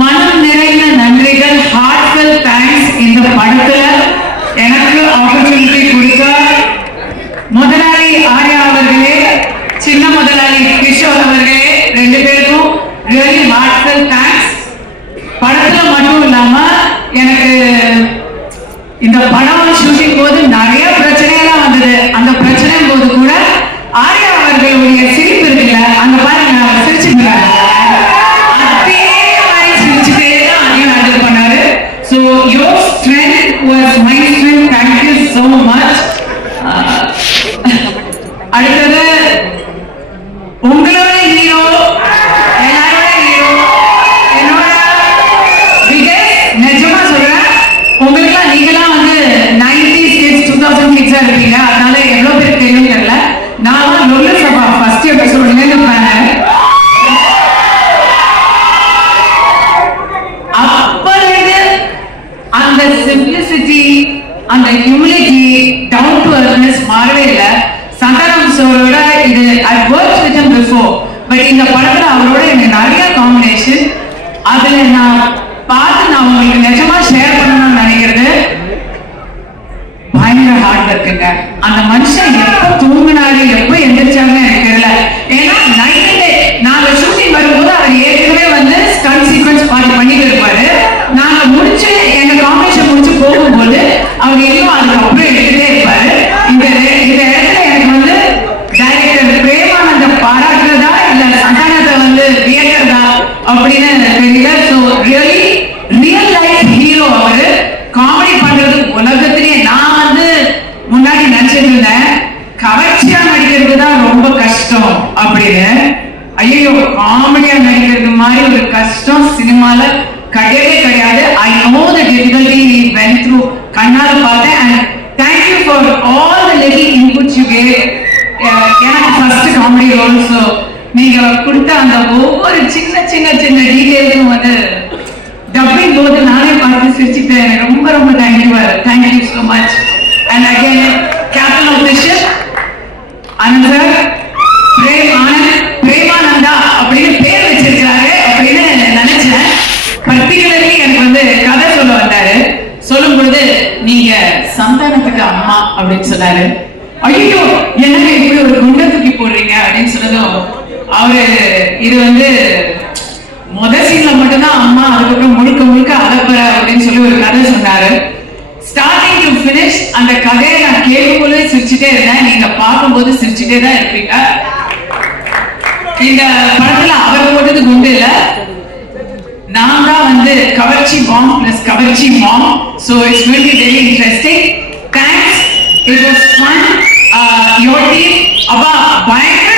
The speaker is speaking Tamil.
மனம் நிறைந்த நன்றிகள், ஹார்ட்ஃபெல் தேங்க்ஸ். இந்த படத்துல எனக்கு ஆப்பர்ச்சுனிட்டி கொடுத்த முதலாளி ஆர்யா அவர்களே, சின்ன முதலாளி கிஷோர் அவர்களே, ரெண்டு பேருக்கும் ரியலி ஹார்ட்ஃபெல் தேங்க்ஸ். படத்துல மட்டும் இல்லாம எனக்கு இந்த படம் ஷூட்டிங் போது நிறைய பிரச்சனையெல்லாம் வந்தது. அந்த பிரச்சனை போது கூட ஆர்யா அவர்களுடைய சிரிப்பு இருக்குல்ல, அந்த பாருங்க அவர் சிரிச்சுக்கிறாங்க, அதே மாதிரி சிரிச்சுட்டே தான் அதையும் ஹேண்டில் பண்ணாரு. So your strength was my strength. Thank you so much. அடுத்தது உங்களோட ஹீரோ, எல்லாரோட ஹீரோ, என்னோட பிகெஸ்ட். நிஜமா சொல்றேன், உங்களுக்குலாம் நீங்களாம் வந்து 90s கிட்ஸ் 2000 கிட்ஸா இருப்பீங்க. அதனால எவ்வளவு பேர் தெரியும் தெரியல. நான் லொல்லு சபா ஃபர்ஸ்ட் எபிசோட்ல இருப்பேன். அப்பலேருந்து அந்த சிம்பிளிசிட்டி, அந்த ஹியூமிலிட்டி, டவுன் டு அர்த்னஸ் மாறவே இல்லை. சந்தானம் சாரோட இது I worked with him before, but இந்த படத்துல அவரோட எனக்கு நிறைய காம்பினேஷன். அதுல நான் பார்த்து நான் உங்களுக்கு நிஜமா ஷேர் பண்ணணும்னு நினைக்கிறது, பயங்கர ஹார்ட் ஒர்க்குங்க. அந்த மனுஷன் எப்ப தூங்கினாரு எப்ப எந்திரிச்சாருன்னு எனக்கு தெரியல. ஏன்னா நைட்டு நாங்க ஷூட்டிங் வரும்போது அவர் ஏற்கனவே வந்து ஸ்டன் சீக்வன்ஸ் பண்ணிட்டு இருப்பாரு. நாங்க முடிச்சு எங்க காம்பினேஷன் முடிச்சு போகும்போது அவர் எல்லாம் அதுக்கப்புறம் எடுத்துட்டே இருப்பாரு. இந்த இடத்துல எனக்கு வந்து டைரக்டர் பிரேமானந்த பாராட்டுறதா இல்ல சந்தானத்தை வந்து வியக்கிறதா அப்படின்னு தெரியல. So really real life hero அவரு. காமெடி பண்றது உலகத்திலேயே நான் வந்து முன்னாடி நினைச்சிட்டு இருந்தேன் கவர்ச்சியா நடிக்கிறது தான் ரொம்ப கஷ்டம் அப்படின்னு. ஐயோ, காமெடியா நடிக்கிறது மாதிரி ஒரு கஷ்டம் சினிமால கிடையவே கிடையாது. I know the difficulty he went through. கண்ணால பார்த்தேன். And thank you for all the little inputs you gave. எனக்கு ஃபர்ஸ்ட் காமெடி ரோல். ஸோ நீங்க கொடுத்த அந்த ஒவ்வொரு சின்ன சின்ன சின்ன டீடைல்ஸும் வந்து டப்பிங் போது நானே பார்த்து சிரிச்சுட்டேன். ரொம்ப ரொம்ப thank you so much. And again captain of the ship Anand sir, Premananda அப்படின்னு பேர் வச்சிருக்காரு அப்படின்னு நினைச்சேன். பர்டிகுலர்லி எனக்கு வந்து கதை சொல்ல வந்தாரு. சொல்லும் பொழுது நீங்க சந்தானத்துக்கு அம்மா அப்படின்னு சொன்னாரு. ஐயோ, என்னங்க இப்படி ஒரு குண்டை தூக்கி போடுறீங்க அப்படின்னு சொன்னதும் அவரு இது வந்து முதல் சீன்ல மட்டும்தான் அம்மா, அதுக்கப்புறம் முழுக்க முழுக்க அலப்பற அப்படின்னு சொல்லி ஒரு கதை சொன்னாரு. ஸ்டார்டிங் டு பினிஷ் அந்த கதையை நான் கேட்கும்போது சிரிச்சுட்டே இருந்தேன். நீங்க பார்க்கும்போது சிரிச்சுட்டே தான் இருப்பீங்க. இந்த படத்துல அவர் போட்டது குண்டு இல்ல, நான் தான் வந்து கவர்ச்சி பாம் பிளஸ் கவர்ச்சி mom. So it's will be very interesting. Thanks, it was fun. Your team அப்பா பயங்கர